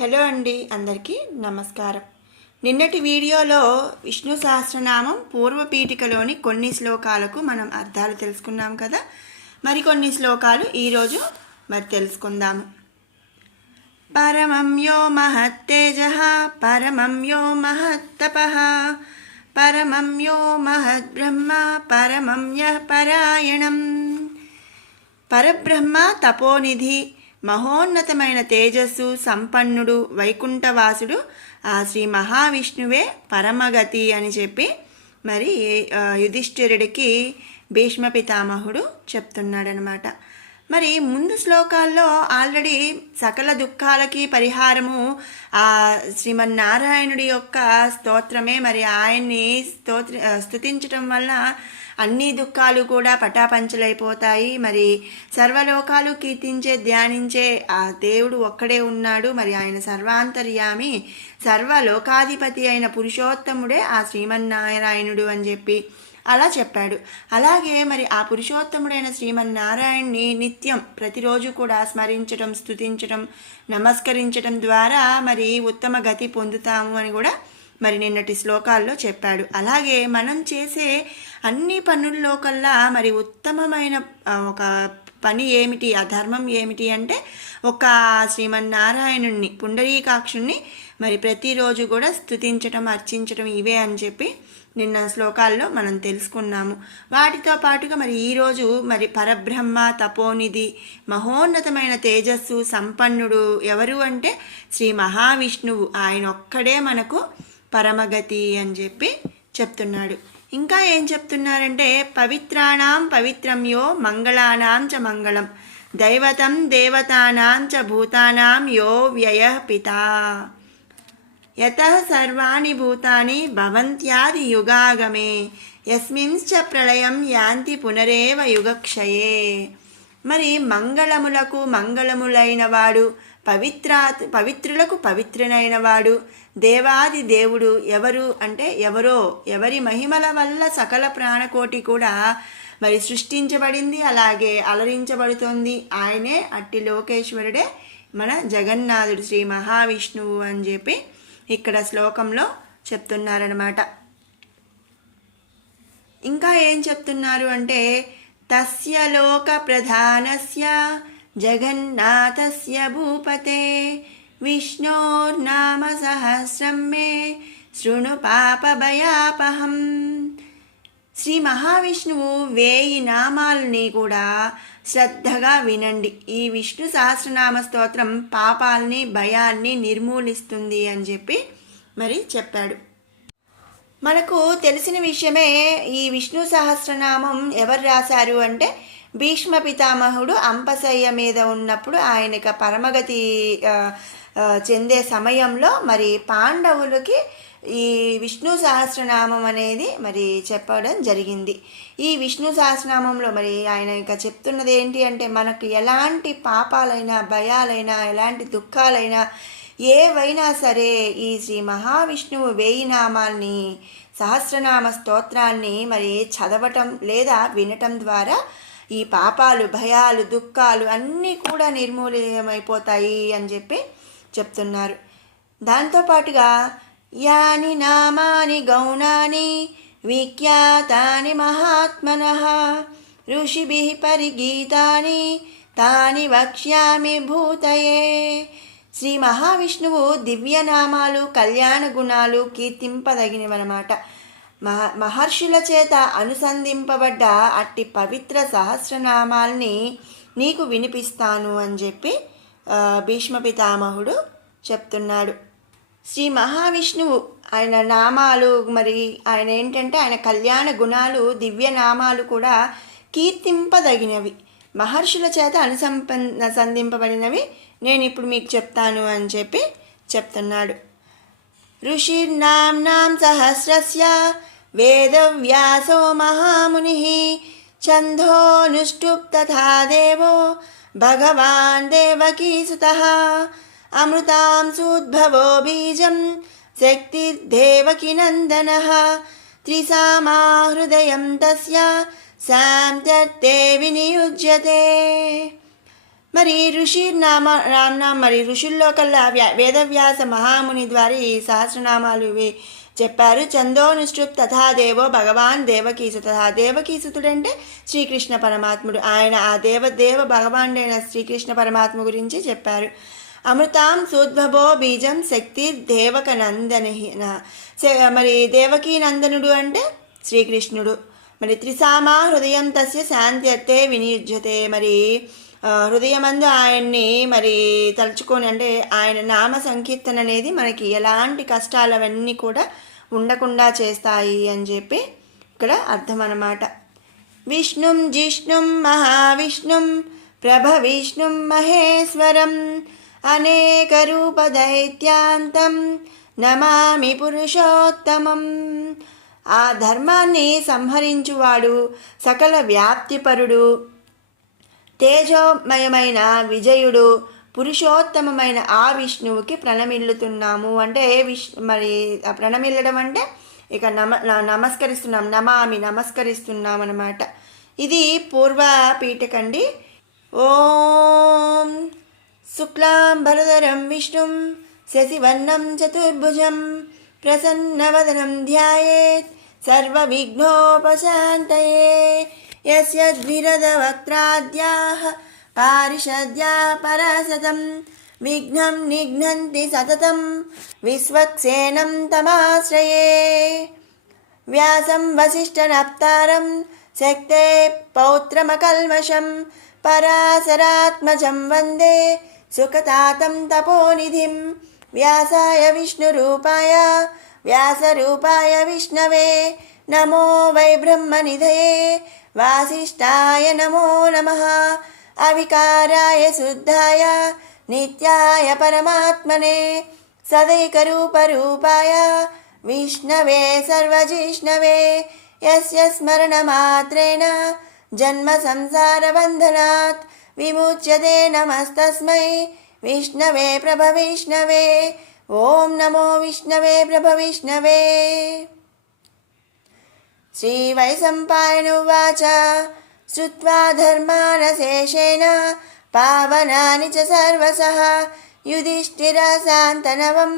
Hello అండి, అందరికీ నమస్కారం. నిన్నటి వీడియోలో విష్ణు సహస్రనామం పూర్వపీఠికలోని కొన్ని శ్లోకాలకు మనం అర్థాలు తెలుసుకున్నాం కదా. మరికొన్ని శ్లోకాలు ఈరోజు తెలుసుకుందాము. పరమం యో మహత్తేజః పరమం యో మహత్తపః పరమం యో మహద్బ్రహ్మ పరమం యః పరాయణం. పరబ్రహ్మ తపోనిధి, మహోన్నతమైన తేజస్సు సంపన్నుడు, వైకుంఠవాసుడు ఆ శ్రీ మహావిష్ణువే పరమగతి అని చెప్పి యుధిష్ఠిరుడికి భీష్మ పితామహుడు చెప్తున్నాడనమాట. ముందు శ్లోకాల్లో ఆల్రెడీ సకల దుఃఖాలకి పరిహారము ఆ శ్రీమన్నారాయణుడి యొక్క స్తోత్రమే. ఆయన్ని స్తుతించటం వల్ల అన్ని దుఃఖాలు కూడా పటాపంచలైపోతాయి. సర్వలోకాలు కీర్తించే ధ్యానించే ఆ దేవుడు ఒక్కడే ఉన్నాడు. ఆయన సర్వాంతర్యామి, సర్వలోకాధిపతి అయిన పురుషోత్తముడే ఆ శ్రీమన్నారాయణుడు అని చెప్పి అలా చెప్పాడు. అలాగే ఆ పురుషోత్తముడైన శ్రీమన్నారాయణ్ణి నిత్యం ప్రతిరోజు కూడా స్మరించడం, స్తుతించడం, నమస్కరించడం ద్వారా ఉత్తమ గతి పొందుతాము అని కూడా నిన్నటి శ్లోకాల్లో చెప్పాడు. అలాగే మనం చేసే అన్ని పనుల్లో కల్లా ఉత్తమమైన ఒక పని ఏమిటి, ఆ ధర్మం ఏమిటి అంటే ఒక శ్రీమన్నారాయణుణ్ణి, పుండరీకాక్షుణ్ణి ప్రతిరోజు కూడా స్తుతించటం, అర్చించటం ఇవే అని చెప్పి నిన్న శ్లోకాల్లో మనం తెలుసుకున్నాము. వాటితో పాటుగా ఈరోజు పరబ్రహ్మ తపోనిధి, మహోన్నతమైన తేజస్సు సంపన్నుడు ఎవరు అంటే శ్రీ మహావిష్ణువు. ఆయన ఒక్కడే మనకు పరమగతి అని చెప్పి చెప్తున్నాడు. ఇంకా ఏం చెప్తున్నారంటే పవిత్రాణం పవిత్రం యో మంగళానాం చ మంగళం దైవతం దేవతానాం చ భూతానాం యో వ్యయః పితా యతః సర్వాణి భూతాని భవంత్యాది యుగాగమే యస్మింశ్చ ప్రళయం యాంతి పునరేవ యుగక్షయే. మంగళములకు మంగళములైన వాడు, పవిత్రులకు పవిత్రునైన వాడు, దేవాది దేవుడు ఎవరు అంటే ఎవరి మహిమల వల్ల సకల ప్రాణకోటి కూడా సృష్టించబడింది, అలాగే అలరించబడుతోంది. ఆయనే అట్టి లోకేశ్వరుడే మన జగన్నాథుడు శ్రీ మహావిష్ణువు అని చెప్పి ఇక్కడ శ్లోకంలో చెప్తున్నారనమాట. ఇంకా ఏం చెప్తున్నారు అంటే తస్య లోక ప్రధానస్య జగన్నాథస్య భూపతే విష్ణోర్నామ సహస్రం మే శృణు పాపభయాపహం. శ్రీ మహావిష్ణువు 1000 నామాలని కూడా శ్రద్ధగా వినండి. ఈ విష్ణు సహస్రనామ స్తోత్రం పాపాలని, భయాన్ని నిర్మూలిస్తుంది అని చెప్పి చెప్పాడు. మనకు తెలిసిన విషయమే, ఈ విష్ణు సహస్రనామం ఎవరు రాశారు అంటే భీష్మ పితామహుడు అంపశయ్య మీద ఉన్నప్పుడు ఆయనకు పరమగతి చెందే సమయంలో పాండవులకి ఈ విష్ణు సహస్రనామం అనేది చెప్పడం జరిగింది. ఈ విష్ణు సహస్రనామంలో ఆయన ఇంకా చెప్తున్నది ఏంటి అంటే మనకు ఎలాంటి పాపాలైనా, భయాలైనా, ఎలాంటి దుఃఖాలైనా ఏవైనా సరే ఈ శ్రీ మహావిష్ణువు 1000 నామాల్ని, సహస్రనామ స్తోత్రాన్ని చదవటం లేదా వినటం ద్వారా ఈ పాపాలు, భయాలు, దుఃఖాలు అన్నీ కూడా నిర్మూలమైపోతాయి అని చెప్పి చెప్తున్నారు. దాంతోపాటుగా యాని నామాని గౌణాని విఖ్యాతాని మహాత్మనః ఋషిభిః పరిగీతాని తాని వక్ష్యామి భూతయే. శ్రీ మహావిష్ణువు దివ్యనామాలు, కళ్యాణ గుణాలు కీర్తింపదగినవన్నమాట. మహర్షుల చేత అనుసంధింపబడ్డ అట్టి పవిత్ర సహస్రనామాల్ని నీకు వినిపిస్తాను అని చెప్పి భీష్మ పితామహుడు చెప్తున్నాడు. శ్రీ మహావిష్ణువు ఆయన నామాలు ఆయన ఏంటంటే ఆయన కళ్యాణ గుణాలు, దివ్య నామాలు కూడా కీర్తింపదగినవి, మహర్షుల చేత అనుసంధింపబడినవి. నేను ఇప్పుడు మీకు చెప్తాను అని చెప్పి చెప్తున్నాడు. ఋషిర్నామ్నాం సహస్రస్య వేదవ్యాసో మహామునిః ఛందోనుష్టుప్ తథా దేవో భగవాన్ దేవకీసుతః అమృతాంశూద్భవో బీజం శక్తిర్దేవకీనందనః త్రిసామా హృదయం తస్య శాంత్యర్థే వినియుజ్యతే. మరి రామ్నామ్ మరి ఋషుల్లో కల్లా వేదవ్యాస మహాముని ద్వారా ఈ సహస్రనామాలు ఇవి చెప్పారు. చందోనుష్ఠుప్ తథాదేవో భగవాన్ దేవకీసుత. దేవకీసుతుడు అంటే శ్రీకృష్ణ పరమాత్ముడు. ఆయన ఆ దేవ భగవానుడైన శ్రీకృష్ణ పరమాత్మ గురించి చెప్పారు. అమృతాం సోద్భవో బీజం శక్తి దేవక నందని. మరి దేవకీ నందనుడు అంటే శ్రీకృష్ణుడు. మరి త్రిసామా హృదయం తస్య శాంత్యర్థే వినియుజ్యతే. మరి హృదయమందు ఆయన్ని మరి తలుచుకొని అంటే ఆయన నామ సంకీర్తన అనేది మనకి ఎలాంటి కష్టాలు అవన్నీ కూడా ఉండకుండా చేస్తాయి అని చెప్పి ఇక్కడ అర్థం అన్నమాట. విష్ణుం జిష్ణుం మహావిష్ణుం ప్రభవిష్ణుం మహేశ్వరం అనేక రూపదైత్యాంతం నమామి పురుషోత్తమం. ఆ ధర్మాన్ని సంహరించువాడు, సకల వ్యాప్తిపరుడు, తేజోమయమైన విజయుడు, పురుషోత్తమమైన ఆ విష్ణువుకి ప్రణమిల్లుతున్నాము. అంటే మరి ప్రణమిల్లడం అంటే ఇక నమస్కరిస్తున్నాం, నమస్కరిస్తున్నాం అన్నమాట. ఇది పూర్వ పీఠకండి. ఓం శుక్లాంబరధరం విష్ణుం శశివర్ణం చతుర్భుజం ప్రసన్నవదనం ధ్యాయేత్ సర్వవిఘ్నోపశాంతయే. యస్యద్విరదవక్త్రాద్యాః పారిషద్యా పరసతం విఘ్నం నిఘ్నంతి సతతం విశ్వక్సేనం తమాశ్రయే. వ్యాసం వసిష్ఠనప్తారం శక్తే పౌత్రమకల్మషం పరాశరాత్మజం వందే సుఖతాతం తపోనిధిం. వ్యాసాయ విష్ణురూపాయ వ్యాసరూపాయ విష్ణవే నమో వై బ్రహ్మనిధయే వాసిష్ఠాయ నమో నమః. అవికారాయ శుద్ధాయ నిత్యాయ పరమాత్మనే సదైకరూపరూపాయ విష్ణవే సర్వజిష్ణవే. యస్య స్మరణమాత్రేణ జన్మ సంసారబంధనాత్ విముచ్యతే. నమస్తస్మై విష్ణవే ప్రభవిష్ణవే. ఓం నమో విష్ణవే ప్రభవిష్ణవే. శ్రీవైశంపాయనువాచ శ్రుత్వా ధర్మానశేషేణ పావనాని చ సర్వసః యుధిష్ఠిరశాంతనవం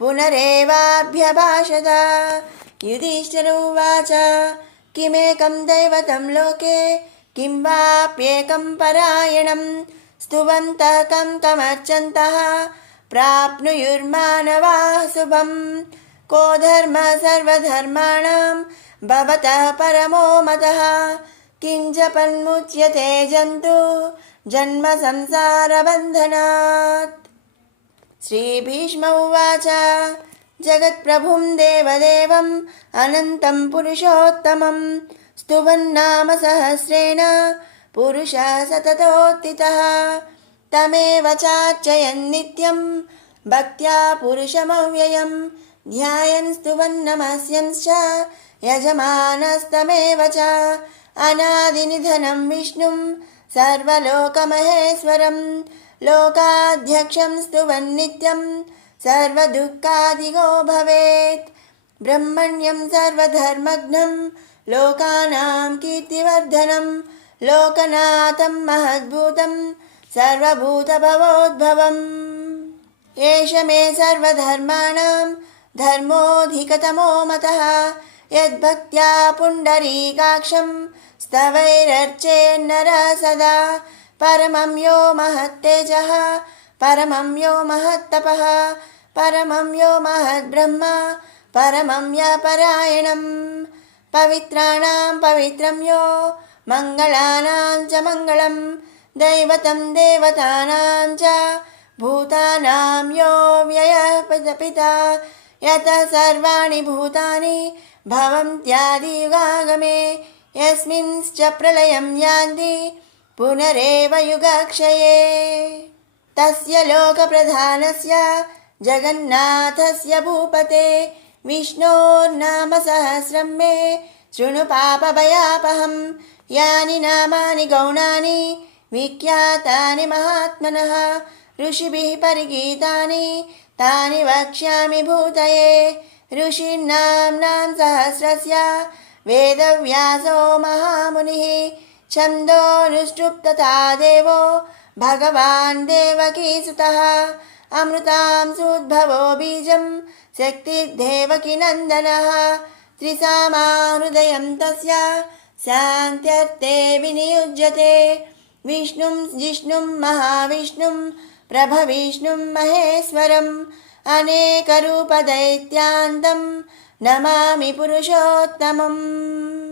పునరేవాభ్యభాషత. యుధిష్ఠిరువాచ కిమేకం దైవతం లోకే కిం వాప్యేకం పరాయణం స్తువంతః కం కమర్చంతః ప్రాప్నుయుర్మానవాః శుభం. కో ధర్మ సర్వధర్మాణాం భవతః పరమో మతః కిం జపన్ముచ్యతే జంతు జన్మ సంసారబంధనాత్. శ్రీభీష్మ ఉవాచ జగత్ప్రభుం దేవదేవం అనంతం పురుషోత్తమం స్తువన్నామ సహస్రేణ పురుషः సతతోత్థితः తమేవ చార్చయన్ నిత్యం భక్త్యా పురుషమవ్యయం ధ్యాయన్ స్తువన్ నమస్యంశ్చ యజమానస్తమేవ చ. అనాదినిధనం విష్ణుం సర్వలోకమహేశ్వరం లోకాధ్యక్షం స్తువన్ నిత్యం సర్వదుఃఖాదిగో భవేత్. బ్రహ్మణ్యం సర్వధర్మజ్ఞం లోకానాం కీర్తివర్ధనం లోకనాథం మహద్భూతం సర్వభూతభవోద్భవం. ఏష మే సర్వధర్మాణాం ధర్మోధికతమో మతః యద్భక్త్యా పుండరీకాక్షం స్తవైరర్చేన్నరः సదా. పరమం యో మహత్తేజః పరమం యో మహత్తపః పరమం యో మహద్బ్రహ్మ పరమం యపరాయణం. పవిత్రాణాం పవిత్రం యో మంగళానాం చ మంగళం దైవతం దేవతానాం చ భూతానాం యో వ్యయః పితా యతః సర్వాణి భూతాని భవంత్యాదియుగాగమే యస్మింశ్చ ప్రళయం యాంతి పునరేవ యుగక్షయే. తస్య లోకప్రధానస్య జగన్నాథస్య భూపతే విష్ణోర్నామ సహస్రం మే శృణు పాపభయాపహం. యాని నామాని గౌణాని విఖ్యాతాని మహాత్మనః ఋషిభిః పరిగీతాని తాని వక్ష్యామి భూతయే. ఋషీణాంనాం సహస్రస్య వేదవ్యాసో మహామునిః ఛందోనుష్ఠుప్ తథా దేవో भगवान् देवकीसुतः अमृतांशोद्भवो बीजं शक्तिर्देवकीनन्दनः त्रिसामाहृदयं तस्य शान्त्यर्थे विनियुज्यते विष्णुं जिष्णुं महाविष्णुं प्रभविष्णुं महेश्वरम् अनेकरूपदैत्यान्तं नमामि पुरुषोत्तमम्।